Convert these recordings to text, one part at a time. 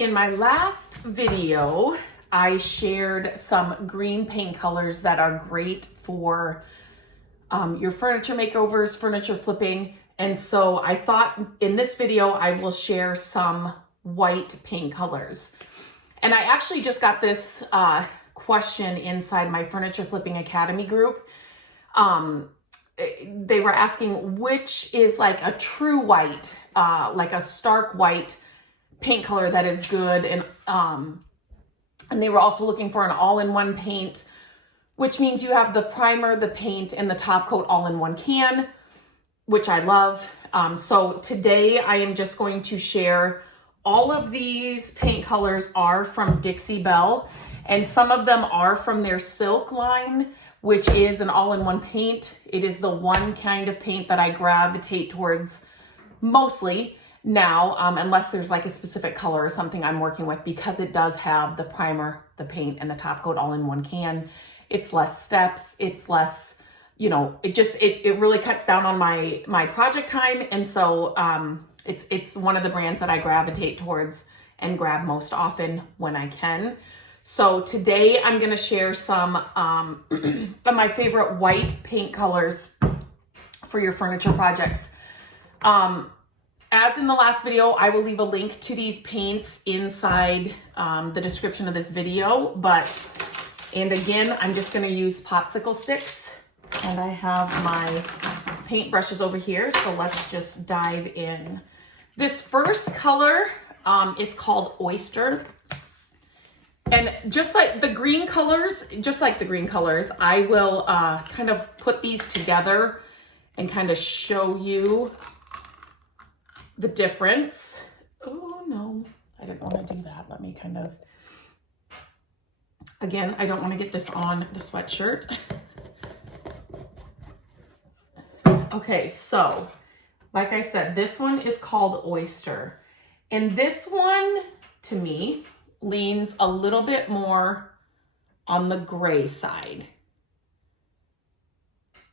In my last video, I shared some green paint colors that are great for your furniture makeovers, furniture flipping. And so I thought in this video, I will share some white paint colors. And I actually just got this question inside my Furniture Flipping Academy group. They were asking which is like a true white, like a stark white paint color that is good. And they were also looking for an all-in-one paint, which means you have the primer, the paint, and the top coat all in one can, which I love. So today I am just going to share all of these paint colors are from Dixie Belle, and some of them are from their Silk line, which is an all-in-one paint. It is the one kind of paint that I gravitate towards mostly now, unless there's like a specific color or something I'm working with, because it does have the primer, the paint, and the top coat all in one can. It's less steps, it's less, it really cuts down on my project time. And so it's one of the brands that I gravitate towards and grab most often when I can. So today I'm going to share some of my favorite white paint colors for your furniture projects. As in the last video, I will leave a link to these paints inside the description of this video. And again, I'm just going to use popsicle sticks, and I have my paint brushes over here. So let's just dive in. This first color, it's called Oyster. And just like the green colors, I will kind of put these together and kind of show you the difference. Oh no, I didn't want to do that. Let me kind of, again, I don't want to get this on the sweatshirt. Okay, so like I said, this one is called Oyster. And this one, to me, leans a little bit more on the gray side.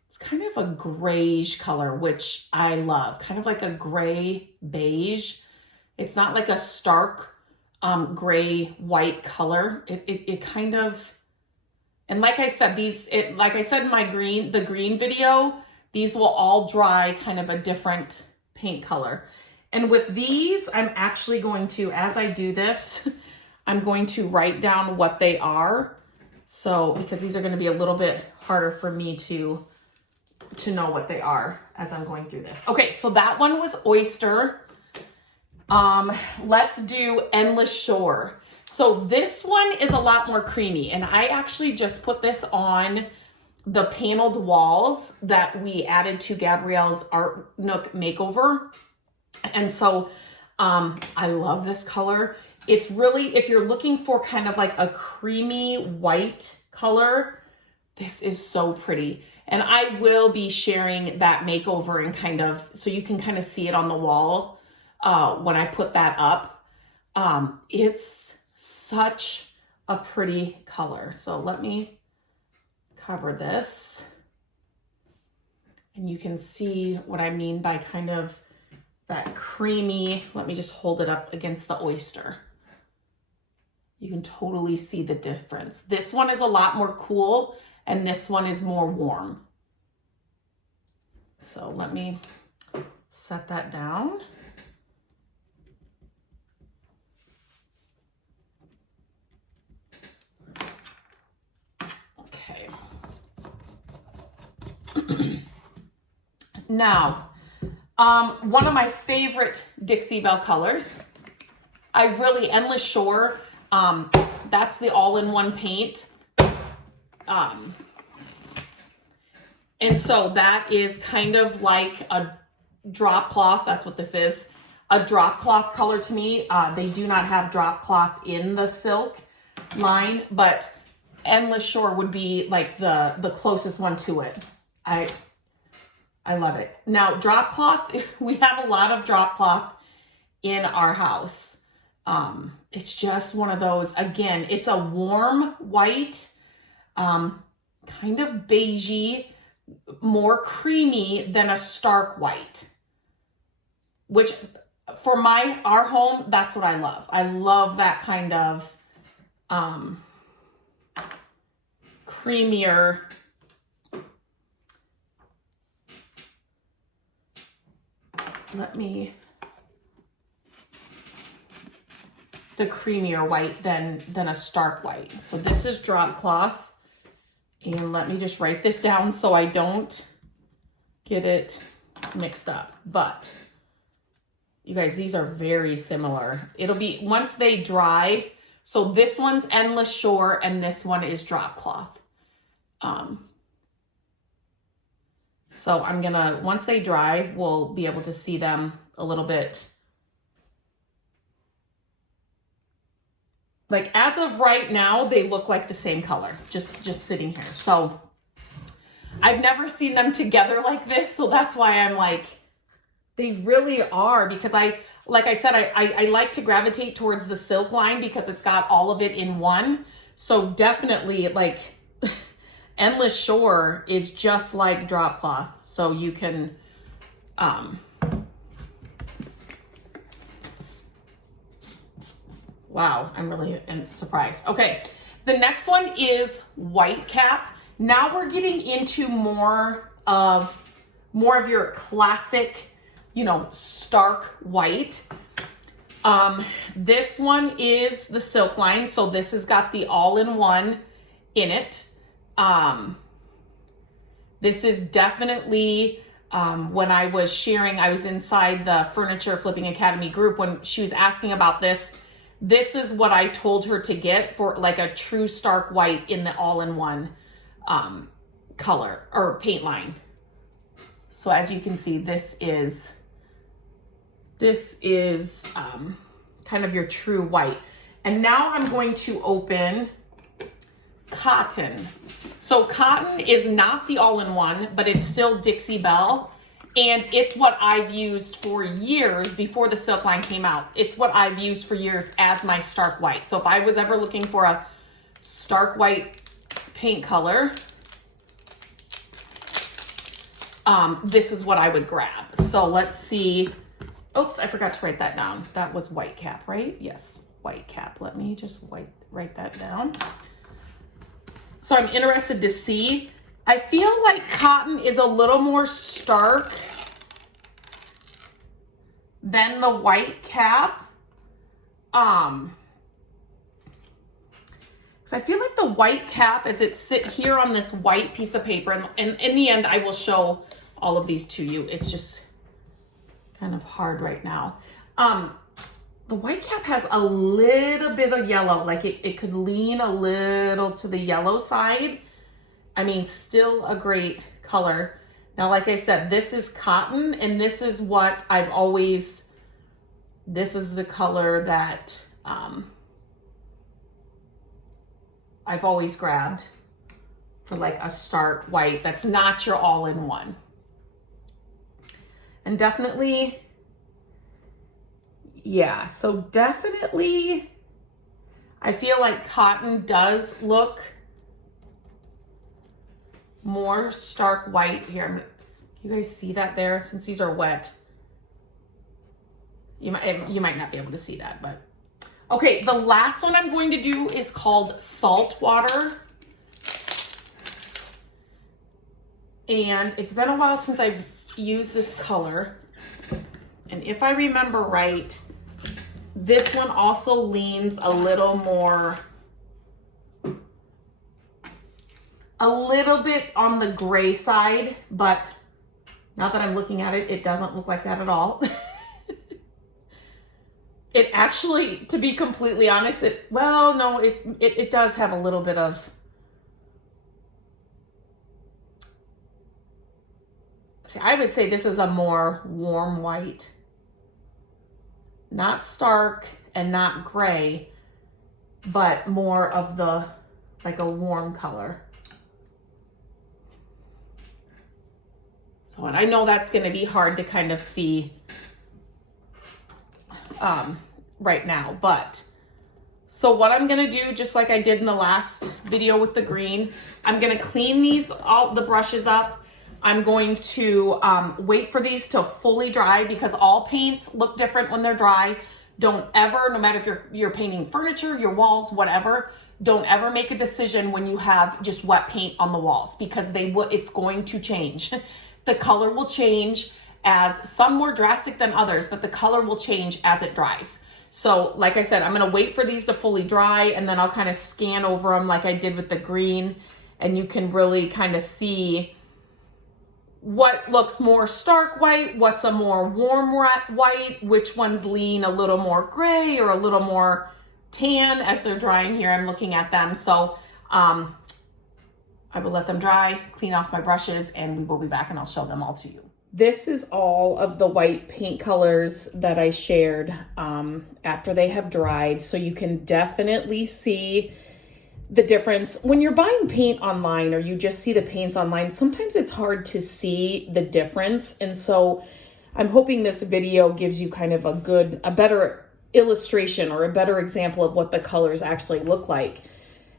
It's kind of a grayish color, which I love, kind of like a gray beige. It's not like a stark gray white color. It kind of, and like I said, like I said in my the green video, these will all dry kind of a different paint color. And with these, I'm actually going to, as I do this, I'm going to write down what they are. So, because these are going to be a little bit harder for me to know what they are as I'm going through this. Okay, so that one was Oyster. Let's do Endless Shore. So this one is a lot more creamy, and I actually just put this on the paneled walls that we added to Gabrielle's Art Nook makeover. And so I love this color. It's really, if you're looking for kind of like a creamy white color, this is so pretty. And I will be sharing that makeover and kind of, so you can kind of see it on the wall when I put that up. It's such a pretty color. So let me cover this. And you can see what I mean by kind of that creamy, let me just hold it up against the Oyster. You can totally see the difference. This one is a lot more cool, and this one is more warm. So let me set that down. Okay. Now, one of my favorite Dixie Belle colors, Endless Shore, that's the all-in-one paint. And so that is kind of like a drop cloth. That's what this is. A drop cloth color to me. They do not have drop cloth in the Silk line, but Endless Shore would be like the closest one to it. I love it. Now, drop cloth, we have a lot of drop cloth in our house. It's just one of those, again, it's a warm white, kind of beigey, more creamy than a stark white, which for our home, that's what I love. I love that kind of creamier, the creamier white than a stark white. So this is drop cloth. And let me just write this down so I don't get it mixed up. But you guys, these are very similar. It'll be, once they dry, so this one's Endless Shore and this one is drop cloth. So I'm gonna, once they dry, we'll be able to see them a little bit. Like as of right now, they look like the same color, just sitting here. So I've never seen them together like this. So that's why I'm like, they really are, because like I said, I like to gravitate towards the silk line because it's got all of it in one. So definitely like Endless Shore is just like drop cloth. So you can, wow, I'm really surprised. Okay, the next one is White Cap. Now we're getting into more of your classic, you know, stark white. This one is the silk line. So this has got the all-in-one in it. This is definitely, when I was sharing, I was inside the Furniture Flipping Academy group when she was asking about this. This is what I told her to get for like a true stark white in the all-in-one color or paint line. So as you can see, this is kind of your true white. And now I'm going to open Cotton. So Cotton is not the all-in-one, but it's still Dixie Belle. And it's what I've used for years before the silk line came out. It's what I've used for years as my stark white. So if I was ever looking for a stark white paint color, this is what I would grab. So let's see. Oops, I forgot to write that down. That was White Cap, right? Yes, White Cap. Let me just write that down. So I'm interested to see. I feel like Cotton is a little more stark than the White Cap. Because I feel like the White Cap, as it sit here on this white piece of paper, and in the end, I will show all of these to you. It's just kind of hard right now. The White Cap has a little bit of yellow, like it could lean a little to the yellow side. I mean, still a great color. Now, like I said, this is Cotton, and this is what I've always, this is the color that I've always grabbed for like a stark white that's not your all-in-one. And definitely, yeah, so definitely I feel like Cotton does look more stark white here. You guys see that there? Since these are wet, you might not be able to see that, but okay. The last one I'm going to do is called Saltwater, and it's been a while since I've used this color, and if I remember right, this one also leans a little more, a little bit on the gray side, but now that I'm looking at it, it doesn't look like that at all. It actually, to be completely honest, it does have a little bit of, see, I would say this is a more warm white, not stark and not gray, but more of the, like a warm color. So, and I know that's going to be hard to kind of see right now, but so what I'm going to do, just like I did in the last video with the green, I'm going to clean all the brushes up. I'm going to wait for these to fully dry because all paints look different when they're dry. Don't ever, no matter if you're painting furniture, your walls, whatever, don't ever make a decision when you have just wet paint on the walls because it's going to change. The color will change, as some more drastic than others, but the color will change as it dries. So like I said, I'm gonna wait for these to fully dry and then I'll kind of scan over them like I did with the green, and you can really kind of see what looks more stark white, what's a more warm white, which ones lean a little more gray or a little more tan as they're drying here. I'm looking at them. So I will let them dry, clean off my brushes, and we will be back and I'll show them all to you. This is all of the white paint colors that I shared after they have dried. So you can definitely see the difference. When you're buying paint online or you just see the paints online, sometimes it's hard to see the difference. And so I'm hoping this video gives you kind of a better illustration or a better example of what the colors actually look like.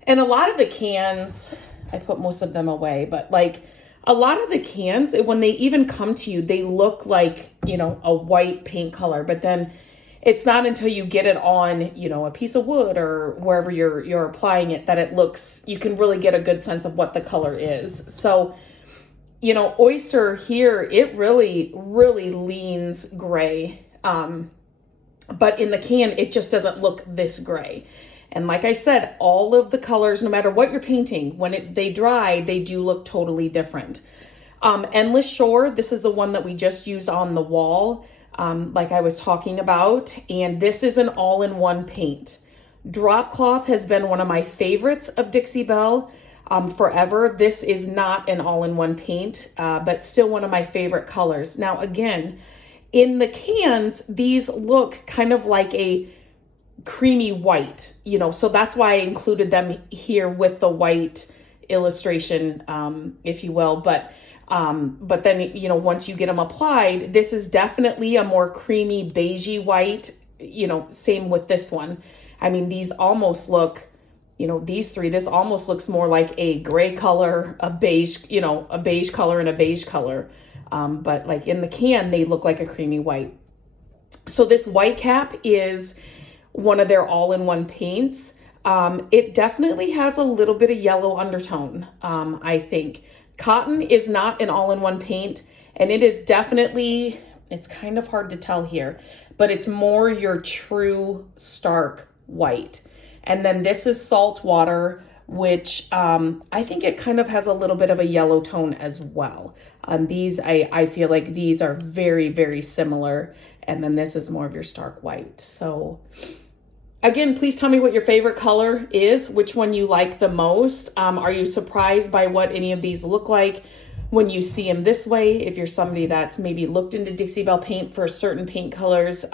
And a lot of the cans, I put most of them away, but like a lot of the cans, when they even come to you, they look like, you know, a white paint color, but then it's not until you get it on, you know, a piece of wood or wherever you're applying it that you can really get a good sense of what the color is. So, you know, oyster here, it really, really leans gray. But in the can, it just doesn't look this gray. And like I said, all of the colors, no matter what you're painting, when they dry, they do look totally different. Endless Shore, this is the one that we just used on the wall, like I was talking about. And this is an all-in-one paint. Drop Cloth has been one of my favorites of Dixie Belle forever. This is not an all-in-one paint, but still one of my favorite colors. Now, again, in the cans, these look kind of like a creamy white, you know, so that's why I included them here with the white illustration, if you will. But then, you know, once you get them applied, this is definitely a more creamy beigey white, you know, same with this one. I mean, these almost look, you know, these three, this almost looks more like a gray color, a beige, you know, a beige color and a beige color. But like in the can, they look like a creamy white. So this white cap is one of their all-in-one paints. It definitely has a little bit of yellow undertone, I think. Cotton is not an all-in-one paint, and it is definitely, it's kind of hard to tell here, but it's more your true stark white. And then this is Saltwater, which I think it kind of has a little bit of a yellow tone as well. These, I feel like these are very, very similar. And then this is more of your stark white. So again, please tell me what your favorite color is, which one you like the most. Are you surprised by what any of these look like when you see them this way? If you're somebody that's maybe looked into Dixie Belle paint for certain paint colors,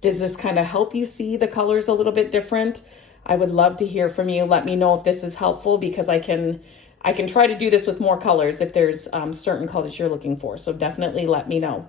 does this kind of help you see the colors a little bit different? I would love to hear from you. Let me know if this is helpful, because I can try to do this with more colors if there's certain colors you're looking for. So definitely let me know.